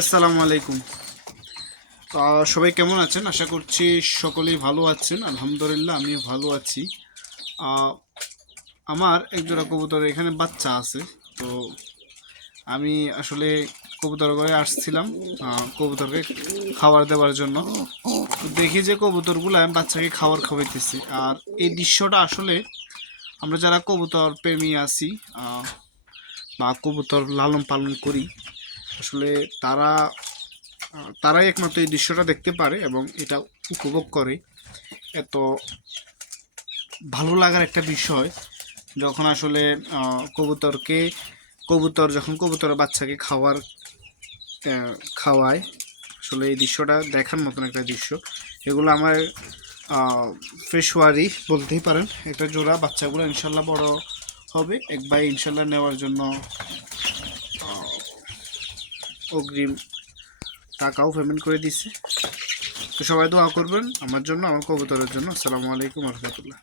আসসালামু আলাইকুম। সবাই কেমন আছেন? আশা করছি সকলেই ভালো আছেন। আলহামদুলিল্লাহ আমিও ভালো আছি। আহ, আমার একজোড়া কবুতর এখানে বাচ্চা আছে। তো আমি আসলে কবুতর করে আসছিলাম কবুতরকে খাবার দেওয়ার জন্য। তো দেখি যে কবুতরগুলো বাচ্চাকে খাবার খাওয়াইতেছে। আর এই দৃশ্যটা আসলে আমরা যারা কবুতর প্রেমী আছি আহ, বা কবুতর লালন পালন করি, আসলে তারা তারাই একমাত্র এই দৃশ্যটা দেখতে পারে এবং এটা উপভোগ করে। এত ভালো লাগার একটা বিষয় যখন আসলে কবুতর যখন কবুতরের বাচ্চাকে খাওয়ায়, আসলে এই দৃশ্যটা দেখার মতন একটা দৃশ্য। এগুলো আমার ফ্রেশওয়ারি বলতেই পারেন। একটা জোড়া বাচ্চাগুলো ইনশাল্লাহ বড় হবে। এক ভাই ইনশাল্লাহ নেওয়ার জন্য অগ্রিম টাকাও পেমেন্ট করে দিচ্ছে। তো সবাই দোয়া করবেন আমার জন্য, আমার কবুতরের জন্য। আসসালামু আলাইকুম রহমতুল্লাহ।